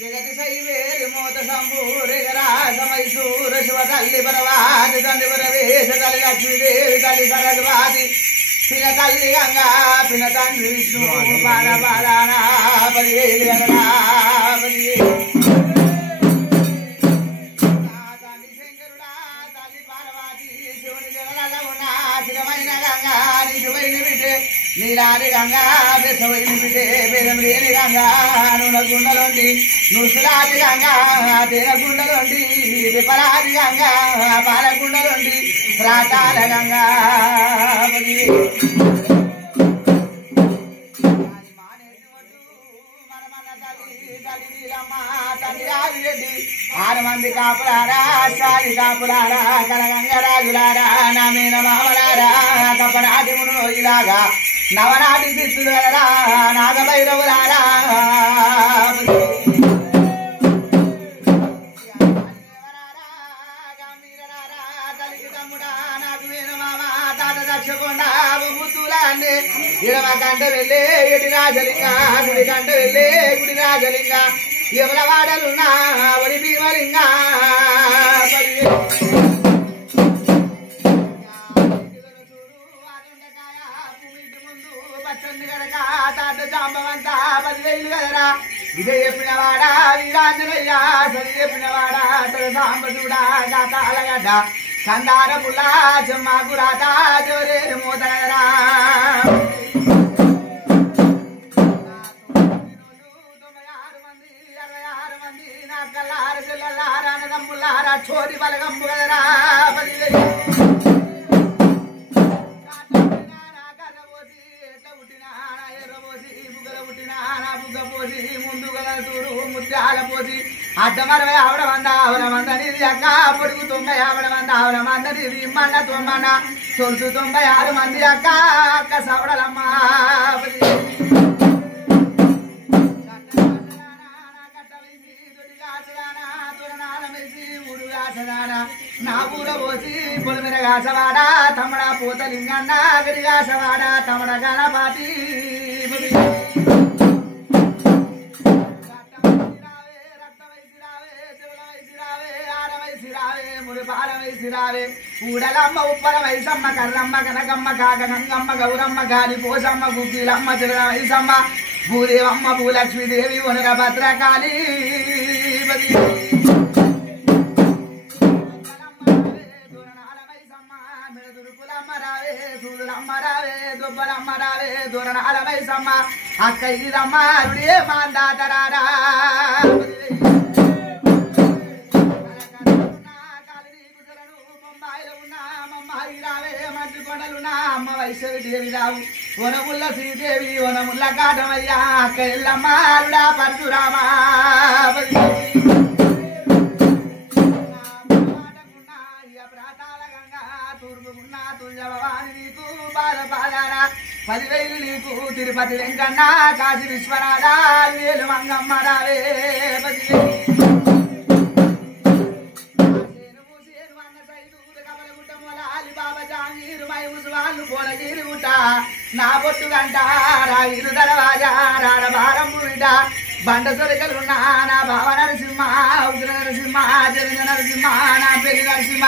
जगति सैवेरि मोद शंभूरे राजमैसूर शिवतल्लि परवादि तल्लि परवेश तल्लि लक्ष्मी देवी तल्लि Saraswati pin तल्लि Ganga pin तल्लि Vishnu पाद पादाना परिवेलि गणना परिवेलि तल्लि शंकरुड़ा तल्लि पार्वती शिवनि जगदलमुना शिवమైన गंगा निजुవైన బిడ్డే నీలారి గంగా బెసవైన బిడ్డే బెదమరేని గంగా నునగుండలోండి నుసులాది గంగా తేనగుండలోండి విపరాది గంగా పాలగుండలోండి రాతాల గంగా ఆరు మంది కాపులారా సాయి కాపులారా కనగంగరాజులారా నామేన మామలారా కపనాటి మునులాగా నవనాటి సిద్ధులు కదరా నాగభైరవులారా ఇరవ కంట వెళ్ళే ఎడి రాజలింగ గుడి కంట వెళ్ళే గుడి రాజలింగ ఎవల వాడలున్నా ఒడి భీమలింగ పచ్చంది కనుక తాత జాంబవంతా 10,000 కదరా ఇదే చెప్పిన వాడా వీరాంజనయ్య సరి చెప్పిన వాడా సాంబ చూడా గాతాలగడ్డ కందార పుల్లా చెమ్మాకు రాత జోరే మోదగరా నమ్మలారా చోటి బలగంబు కదరా ముందు గల చూడు ముత్యాల పోసి అడ్డమరవై ఆవిడ మంద ఆవిడ మంద నిధి అక్క పొడుగు 90 ఆవిడ మంద ఆవిడ మంద నిధి ఇమ్మన్న తొమ్మన్న సొలుసు 96 మంది అక్క అక్క సవడలమ్మ నా పూల పోసి పొలిమిరగాసవాడ తమడ పూతలింగన్న గిరిగాసవాడ తమడ గణపతి మురిపాలవైసిరావే కూడలమ్మ ఉప్పల వైసమ్మ కర్రమ్మ కనకమ్మ కాక గంగమ్మ గౌరమ్మ గాలి పోసమ్మ గుగ్గిలమ్మ చిరల వైసమ్మ భూదేవమ్మ భూలక్ష్మీదేవి వనర భద్రకాళి దుబ్బలమ్మరావే దూరనాల వైసమ్మ అక్క ఇదమ్మ అరుడే మాందాతరారా మంచి కొండలున్నా అమ్మ వైశ్వవి దేవి రావు వనముల్ల శ్రీదేవి వనముల్ల కాటమయ్యా అక్క ఎల్లమ్మ అరుడా పరశురామా తూర్పుకున్నా తుల్యభవాని నీకు బాధపాదాన 10,000 నీకు తిరుపతి వెంకన్న కాశీ విశ్వనాథ వేలు మంగమ్మ రావే 10,000 నా బొట్టు గంట రాగిరు దరవాజా రాడ భారంపు బిడ్డ బండ సొరికలున్నా నా బావ నరసింహ ఉగ్ర నరసింహ జగన్ నరసింహ నా పెళ్లి నరసింహ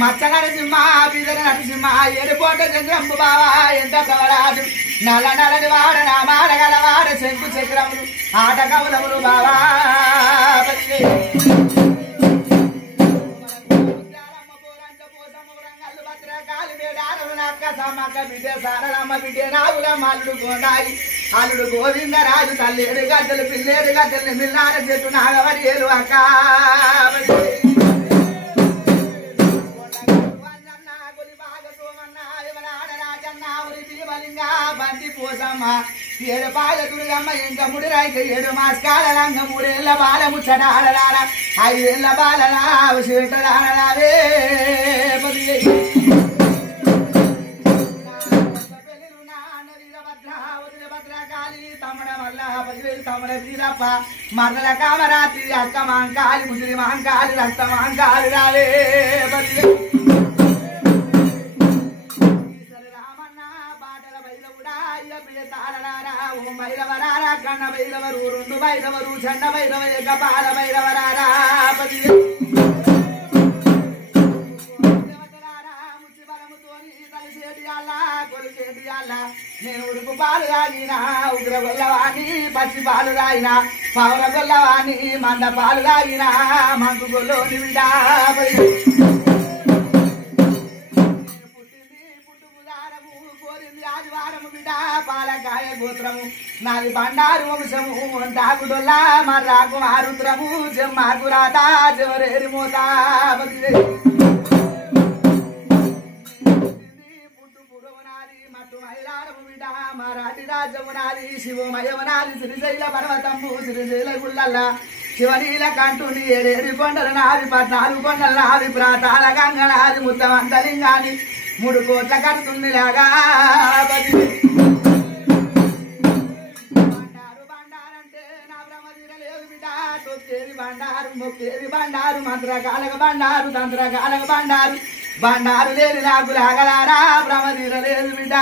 మచ్చ నరసింహ బిదర నరసింహ ఏడుకోట చంద్రంబు బావా ఎంత ప్రవరాజు నల నలని వాడ నా మాడగల వాడ శంకు చక్రములు ఆట కవులములు బావా బిడ్డ సారలమ్మ బిడ్డ నాగులమ్మ అల్లుడు గోడాయి అల్లుడు గోవిందరాజు తల్లేడు గద్దలు పిల్లేడు గద్దలు మిల్లార చెట్టు నాగవరి ఏలు అక్క బంతి పోసమ్మ 7 పాల దుర్గమ్మ ఇంకా ముడి రైక 7 మాస్కాల రంగ 3 ఏళ్ల బాల ముచ్చడాడలాల 5 ఏళ్ల బాలలా అవశేటడాడలావే తమడ వీరప్ప మరల కామరాత్రి అక్క మాంకాలి ముసిరి మాంకాలి రక్త మాంకాలి రాలే రామన్న బాటల బైరవుడా తాళరారా ఓం బైరవరారా కన్న బైరవరు 2 బైరవరు చండ బైరవ ఏక బాల బైరవరారా నేను ఉడుకు పాలు తాగినా ఉగ్ర గొల్లవాణి పచ్చి పాలు తాగినా పవర గొల్లవాణి మంద పాలు తాగినా మంకు గొల్లోని బిడ్డ పుట్టింది పుట్టుకుదారము కోరింది ఆదివారము బిడ్డ పాలకాయ గోత్రము నాది బండారు వంశము తాకుడొల్లా మర్రాకు ఆరుద్రము జమ్మాకు రాత జవరేరి మోతా మరాఠీ రాజ్యమునాది శివమయమునాది శ్రీశైల పర్వతము శ్రీశైల గుళ్ళల్లా శివనీల కంటుని 7 కొండలు నావి 14 కొండలు నావి ప్రాతాల గంగనాది ముత్తమంతలింగాని 3 కోట్ల కడుతుంది లాగా బండారంటే నా బ్రహ్మదీర లేదు బిడ్డ తొక్కేది బండారు మొక్కేది బండారు మంత్రకాలక బండారు తంత్రకాలక బండారు బండారు లేని నాకు లాగలారా బ్రహ్మదీర లేదు బిడ్డ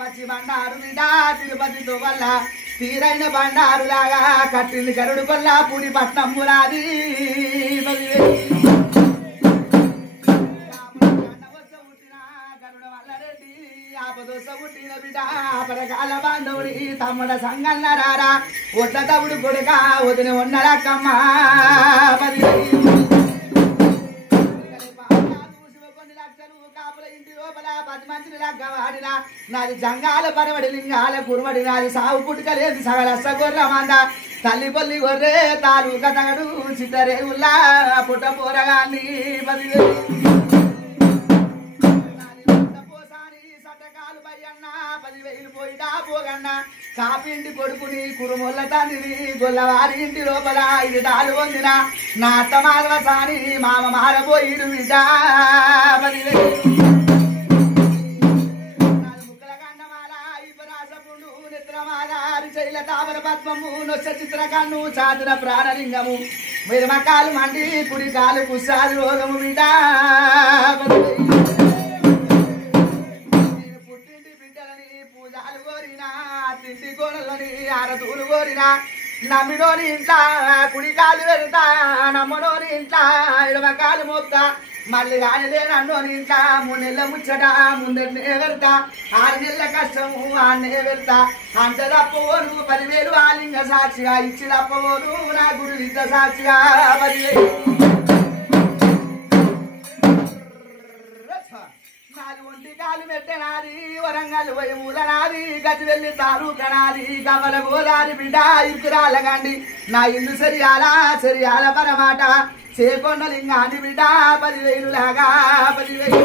పచ్చి బండారు బిడ్డ తిరుపతితో వల్ల తీరైన బండారు లాగా కట్టింది గరుడు కొల్ల పూడి పట్నం మురాది ఆపదోస పుట్టిన బిడ్డ పరకాల బాంధవుడి తమ్ముడ సంగన్న రారా ఒట్ల తమ్ముడు కొడుక వదిన ఉండరక్కమ్మ ఇంటి లోపల 10 మందిని లగ్గవాడినా నాది జంగాల పరవడి లింగాల కురువడి నాది సాగు పుట్టుకలేదు సగలస గొర్రె మంద తల్లి పొల్లి గొర్రె తాలూక తగడు చిత్తరే ఉల్లా పుట్ట పోరగాన్ని సటకాలు బయ్యన్న 10,000 పోయిడా పోగన్న కాపింటి కొడుకుని కురుమొల్ల తండ్రిని గొల్లవారి ఇంటి లోపల 5 డాలు పొందిన నా అత్త మాధవసాని మామ మారబోయిడు బిడ్డ 10,000 చైల తామర పద్మము నొచ్చ చిత్రకన్ను చాతుర ప్రాణలింగము మిరమకాలు మండి కుడి కాలు కుసాది రోగము బిడ్డ పుట్టింటి బిడ్డలని పూజాలు కోరినా తింటి కోడలని ఆరతూలు కోరినా నమ్మినోని ఇంట్లా కుడి కాలు వెళ్తా నమ్మనోని ఇంట్లా ఎడమకాలు మోపుతా మళ్ళీ కానిదే నన్ను ఇంకా 3 నెలల ముచ్చట ముందనే వెళ్తా 6 నెలల కష్టము ఆనే వెళ్తా అంత తప్పవోను 10,000 ఆలింగ సాక్షిగా ఇచ్చి తప్పవోను నా గురు విద్య సాక్షిగా 10,000 నాది ఒంటి కాలు పెట్టనాది వరంగల్ పోయి మూలనాది గజవెల్లి తాలూకనాది కమల గోదారి బిడ్డ ఇరుకురాలగండి నా ఇల్లు సరియాల పరమాట చేకొండ లింగాన్ని బిడ్డ 10,000 లాగా 10,000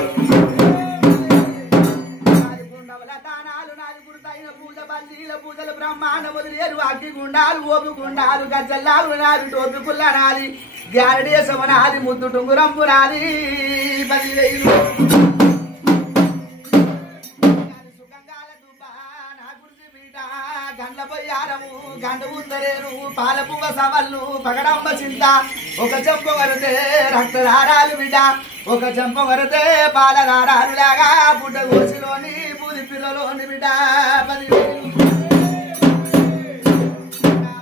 తానాలు నాది గుర్తైన పూజ బల్లీల పూజలు బ్రహ్మాండ వదిలేరు అగ్గి గుండాలు ఓపు గుండాలు గజ్జల్లాలు నాది టోపి పుల్ల నాది గ్యారడేశము నాది ముద్దు టుంగురంపు నాది 10,000 గండ్ల పొయ్యారము గండ ఉత్తరేరు పాల పువ్వ సవళ్ళు పగడంబ చింత ఒక చెంప వరతే రక్తధారాలు బిడ్డ ఒక చెంప వరతే పాలధారాలు లాగా బుడ్డ గోసిలోని పూది పిల్లలోని బిడ్డ 10,000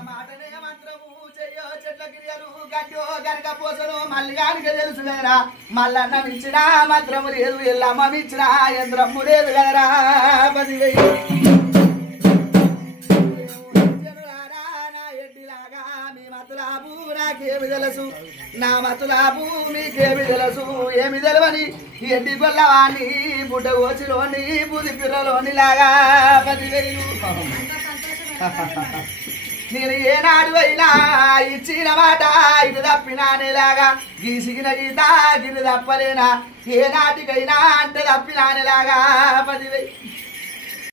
మాటనే మంత్రము చెయ్యో చెట్ల గిరియలు గడ్డో గనక పోసలు మల్లిగానికి తెలుసు కదరా మల్లన్నం ఇచ్చినా మంత్రము లేదు ఎల్లమ్మ ఇచ్చినా యంత్రము లేదు కదరా 10,000 నాకేమి తెలుసు నా మతులాబు మీకేమి తెలుసు ఏమి తెలవని ఎడ్డి గొల్లవాణి బుడ్డ కోచిలోని బుది పిర్రలోని లాగా 10,000 నేను ఏనాడు అయినా ఇచ్చిన మాట ఇది తప్పినానేలాగా గీసిగిన గీత గిరి తప్పలేనా ఏ నాటికైనా అంటే తప్పినానేలాగా 10,000